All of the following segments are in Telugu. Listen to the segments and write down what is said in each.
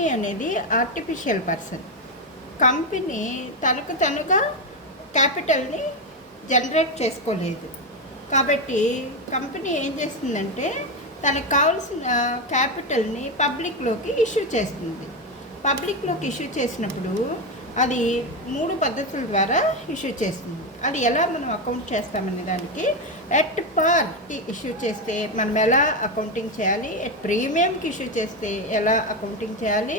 కంపెనీ అనేది ఆర్టిఫిషియల్ పర్సన్. కంపెనీ తనకు తనుగా క్యాపిటల్ని జనరేట్ చేసుకోలేదు. కాబట్టి కంపెనీ ఏం చేస్తుందంటే తనకు కావాల్సిన క్యాపిటల్ని పబ్లిక్లోకి ఇష్యూ చేస్తుంది. పబ్లిక్లోకి ఇష్యూ చేసినప్పుడు అది 3 పద్ధతుల ద్వారా ఇష్యూ చేస్తుంది. అది ఎలా మనం అకౌంట్ చేస్తామనే దానికి ఎట్ పార్కి ఇష్యూ చేస్తే మనం ఎలా అకౌంటింగ్ చేయాలి, ఎట్ ప్రీమియంకి ఇష్యూ చేస్తే ఎలా అకౌంటింగ్ చేయాలి,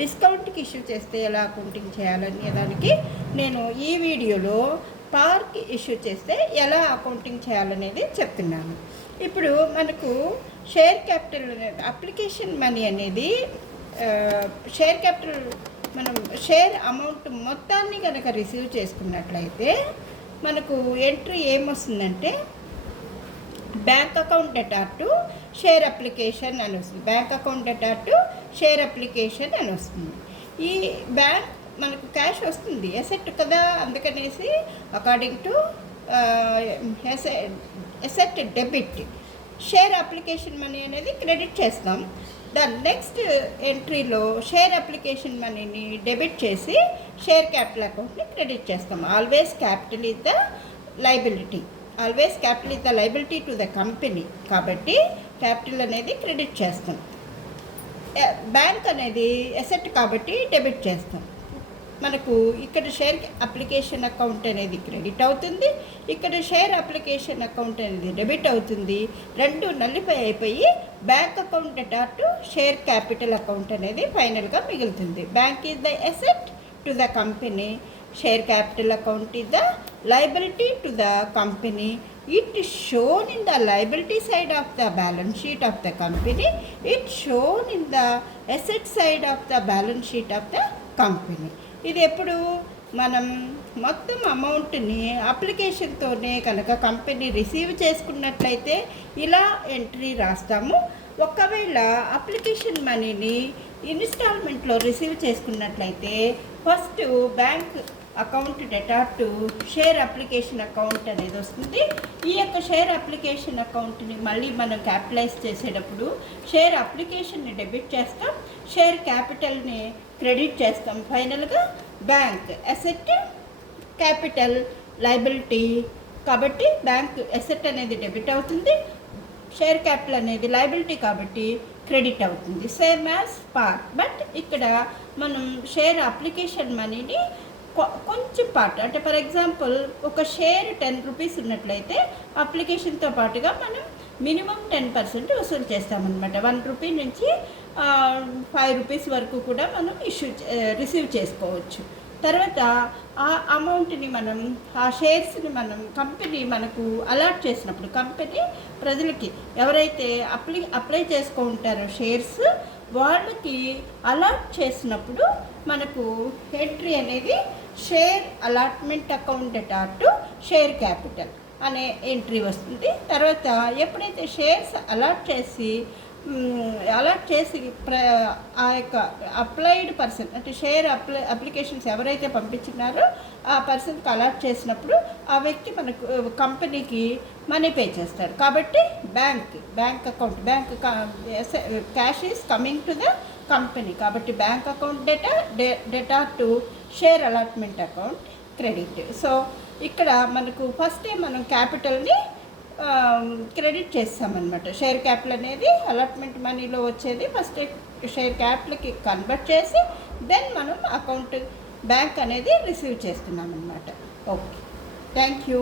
డిస్కౌంట్కి ఇష్యూ చేస్తే ఎలా అకౌంటింగ్ చేయాలనే దానికి నేను ఈ వీడియోలో పార్కి ఇష్యూ చేస్తే ఎలా అకౌంటింగ్ చేయాలనేది చెప్తున్నాను. ఇప్పుడు మనకు షేర్ క్యాపిటల్ అప్లికేషన్ మనీ అనేది షేర్ క్యాపిటల్ మనం షేర్ అమౌంట్ మొత్తాన్ని కనుక రిసీవ్ చేసుకున్నట్లయితే మనకు ఎంట్రీ ఏమొస్తుందంటే bank account debtor to share application అని వస్తుంది. Bank account debtor to share application అని వస్తుంది. ఈ బ్యాంక్ మనకు క్యాష్ వస్తుంది, ఎసెట్ కదా, అందుకనేసి according to asset debit, share application money అనేది క్రెడిట్ చేస్తాం. దాని నెక్స్ట్ ఎంట్రీలో షేర్ అప్లికేషన్ మనీని డెబిట్ చేసి షేర్ క్యాపిటల్ అకౌంట్ని క్రెడిట్ చేస్తాం. Always capital is the liability, always capital is the liability to the company. కాబట్టి క్యాపిటల్ అనేది క్రెడిట్ చేస్తాం. బ్యాంక్ అనేది ఎసెట్ కాబట్టి డెబిట్ చేస్తాం. మనకు ఇక్కడ షేర్ అప్లికేషన్ అకౌంట్ అనేది క్రెడిట్ అవుతుంది, ఇక్కడ షేర్ అప్లికేషన్ అకౌంట్ అనేది డెబిట్ అవుతుంది. రెండు నల్లిఫై అయిపోయి bank account debtor to share capital account అనేది ఫైనల్గా మిగులుతుంది. Bank is the asset to the company, share capital account is the liability to the company. It shown in the liability side of the balance sheet of the company, it shown in the asset side of the balance sheet of the company. ఇది ఎప్పుడు మనం మొత్తం అమౌంట్ని అప్లికేషన్తోనే కనుక కంపెనీ రిసీవ్ చేసుకున్నట్లయితే ఇలా ఎంట్రీ రాస్తాము. ఒకవేళ అప్లికేషన్ మనీని ఇన్స్టాల్మెంట్లో రిసీవ్ చేసుకున్నట్లయితే first bank account debtor to share application account అనేది వస్తుంది. ఈ యొక్క షేర్ అప్లికేషన్ అకౌంట్ని మళ్ళీ మనం క్యాపిటలైజ్ చేసేటప్పుడు షేర్ అప్లికేషన్ని డెబిట్ చేస్తాం, షేర్ క్యాపిటల్ని క్రెడిట్ చేస్తాం. ఫైనల్గా బ్యాంక్ ఎసెట్, క్యాపిటల్ లైబిలిటీ. కాబట్టి బ్యాంక్ ఎసెట్ అనేది డెబిట్ అవుతుంది, షేర్ క్యాపిటల్ అనేది లైబిలిటీ కాబట్టి క్రెడిట్ అవుతుంది. Same as part. బట్ ఇక్కడ మనం షేర్ అప్లికేషన్ మనీని కొంచెం పార్ట్ అంటే ఫర్ ఎగ్జాంపుల్ ఒక షేర్ 10 రూపీస్ ఉన్నట్లయితే అప్లికేషన్తో పాటుగా మనం మినిమం 10% వసూలు చేస్తామన్నమాట. 1 రూపీ నుంచి 5 రూపీస్ వరకు కూడా మనం రిసీవ్ చేసుకోవచ్చు. తర్వాత ఆ అమౌంట్ని మనం ఆ షేర్స్ని మనం కంపెనీ మనకు అలాట్ చేసినప్పుడు కంపెనీ ప్రజలకి ఎవరైతే అప్లై చేసుకుంటారో షేర్స్ వాళ్ళకి అలాట్ చేసినప్పుడు మనకు ఎంట్రీ అనేది share allotment account debtor to share capital అనే ఎంట్రీ వస్తుంది. తర్వాత ఎప్పుడైతే షేర్స్ అలాట్ చేసి ఆ యొక్క అప్లైడ్ పర్సన్ అంటే షేర్ అప్లికేషన్స్ ఎవరైతే పంపించినారో ఆ పర్సన్కి అలాట్ చేసినప్పుడు ఆ వ్యక్తి మనకు కంపెనీకి మనీ పే చేస్తాడు. కాబట్టి bank account cash is coming to the company. కాబట్టి bank account debtor to share allotment account credit. So ఇక్కడ మనకు ఫస్ట్ మనం క్యాపిటల్ని క్రెడిట్ చేస్తామన్నమాట. షేర్ క్యాపిటల్ అనేది అలాట్మెంట్ మనీలో వచ్చేది ఫస్ట్ షేర్ క్యాపిటల్కి కన్వర్ట్ చేసి దెన్ మనం అకౌంట్ బ్యాంక్ అనేది రిసీవ్ చేస్తున్నాం అన్నమాట. Okay, thank you.